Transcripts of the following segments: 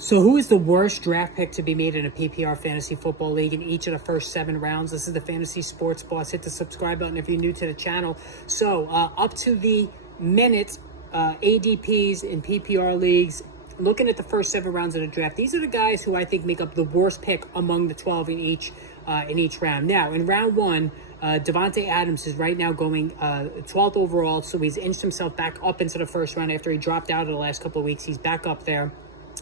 So who is the worst draft pick to be made in a PPR fantasy football league in each of the first 7 rounds? This is the Fantasy Sports Boss. Hit the subscribe button if you're new to the channel. So up to the minute, ADPs in PPR leagues, looking at the first 7 rounds of the draft, these are the guys who I think make up the worst pick among the 12 in each round. Now, in round one, Davante Adams is right now going 12th overall, so he's inched himself back up into the first round after he dropped out of the last couple of weeks. He's back up there,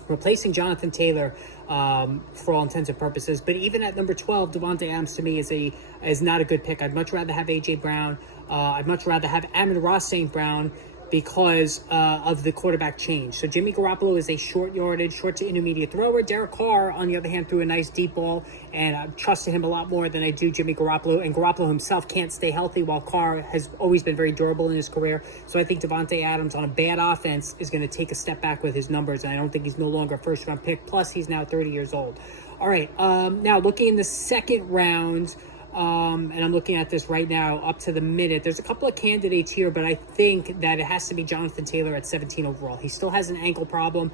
replacing Jonathan Taylor for all intents and purposes. But even at number 12, Davante Adams to me is not a good pick. I'd much rather have A.J. Brown. I'd much rather have Amon-Ra St. Brown because of the quarterback change. So Jimmy Garoppolo is a short yardage, short to intermediate thrower. Derek Carr, on the other hand, threw a nice deep ball, and I've trusted him a lot more than I do Jimmy Garoppolo. And Garoppolo himself can't stay healthy, while Carr has always been very durable in his career. So I think Davante Adams on a bad offense is going to take a step back with his numbers, and I don't think he's no longer a first-round pick. Plus, he's now 30 years old. All right, now looking in the second round, and I'm looking at this right now up to the minute. There's a couple of candidates here, but I think that it has to be Jonathan Taylor at 17 overall. He still has an ankle problem.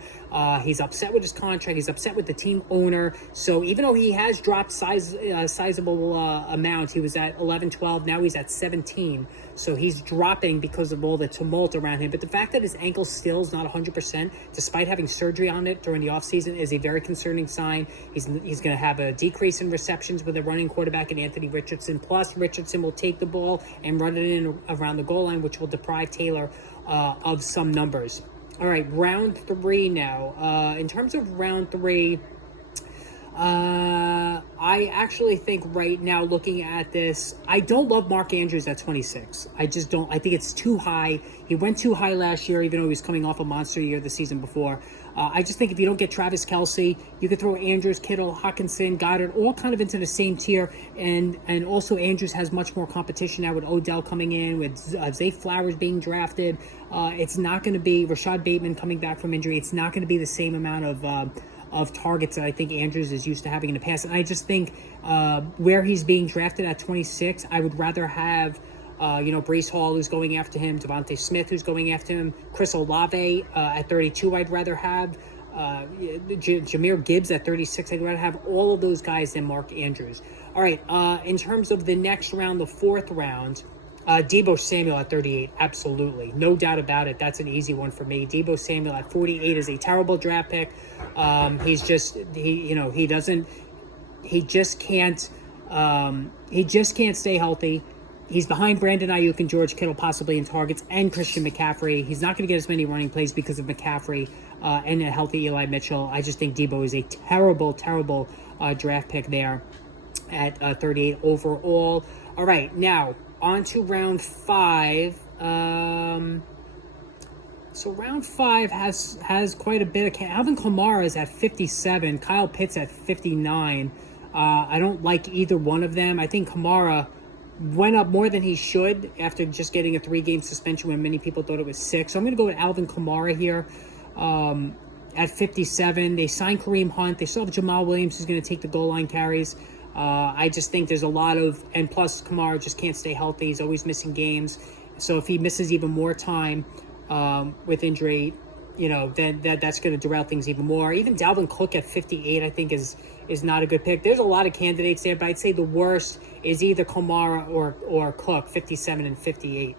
He's upset with his contract. He's upset with the team owner. So even though he has dropped sizable amount, he was at 11, 12. Now he's at 17. So he's dropping because of all the tumult around him. But the fact that his ankle still is not 100%, despite having surgery on it during the offseason, is a very concerning sign. He's going to have a decrease in receptions with a running quarterback in Anthony Richardson. Plus, Richardson will take the ball and run it in around the goal line, which will deprive Taylor of some numbers. All right, round 3 now. In terms of round 3, I actually think right now, looking at this, I don't love Mark Andrews at 26. I just don't. I think it's too high. He went too high last year, even though he was coming off a monster year the season before. I just think if you don't get Travis Kelce, you could throw Andrews, Kittle, Hockenson, Goddard, all kind of into the same tier. And also Andrews has much more competition now with Odell coming in, with Zay Flowers being drafted. It's not going to be Rashad Bateman coming back from injury. It's not going to be the same amount of targets that I think Andrews is used to having in the past. And I just think where he's being drafted at 26, I would rather have Breece Hall, who's going after him, Devontae Smith, who's going after him, Chris Olave at 32, I'd rather have Jahmyr Gibbs at 36. I'd rather have all of those guys than Mark Andrews. All right, in terms of the next round, the 4th round, Deebo Samuel at 38, absolutely. No doubt about it. That's an easy one for me. Deebo Samuel at 48 is a terrible draft pick. He just can't stay healthy. He's behind Brandon Ayuk and George Kittle possibly in targets, and Christian McCaffrey. He's not going to get as many running plays because of McCaffrey and a healthy Eli Mitchell. I just think Deebo is a terrible draft pick there at 38 overall. All right, now on to round 5. So round 5 has quite a bit of... Alvin Kamara is at 57. Kyle Pitts at 59. I don't like either one of them. I think Kamara went up more than he should after just getting a 3-game suspension when many people thought it was 6. So I'm going to go with Alvin Kamara here at 57. They signed Kareem Hunt. They still have Jamal Williams, who's going to take the goal line carries. I just think there's a lot of... And plus, Kamara just can't stay healthy. He's always missing games. So if he misses even more time with injury, then that's going to derail things even more. Even Dalvin Cook at 58, I think, is not a good pick. There's a lot of candidates there, but I'd say the worst is either Kamara or Cook, 57 and 58,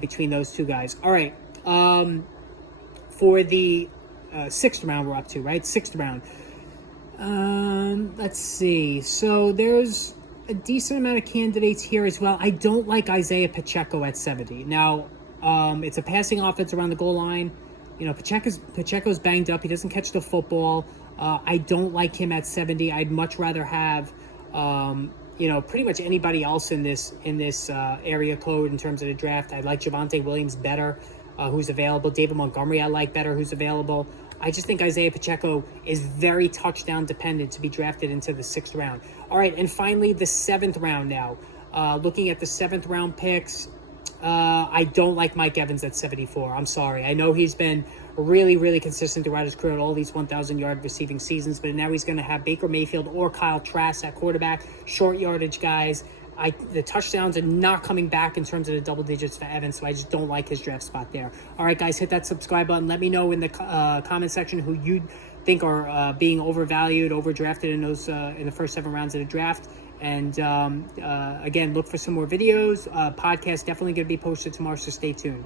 between those two guys. All right, for the 6th round we're up to, right? 6th round. Let's see. So there's a decent amount of candidates here as well. I don't like Isaiah Pacheco at 70. Now, it's a passing offense around the goal line. Pacheco's banged up. He doesn't catch the football. I don't like him at 70. I'd much rather have, pretty much anybody else in this area code in terms of the draft. I like Javonte Williams better, who's available. David Montgomery I like better, who's available. I just think Isaiah Pacheco is very touchdown dependent to be drafted into the 6th round. All right, and finally the 7th round now. Looking at the 7th round picks, I don't like Mike Evans at 74. I'm sorry. I know he's been really consistent throughout his career at all these 1,000-yard receiving seasons, but now he's going to have Baker Mayfield or Kyle Trask at quarterback, short yardage guys. The touchdowns are not coming back in terms of the double digits for Evans, so I just don't like his draft spot there. All right, guys, hit that subscribe button. Let me know in the comment section who you think are being overvalued, overdrafted in those in the first 7 rounds of the draft. And again, look for some more videos. Podcast definitely going to be posted tomorrow, so stay tuned.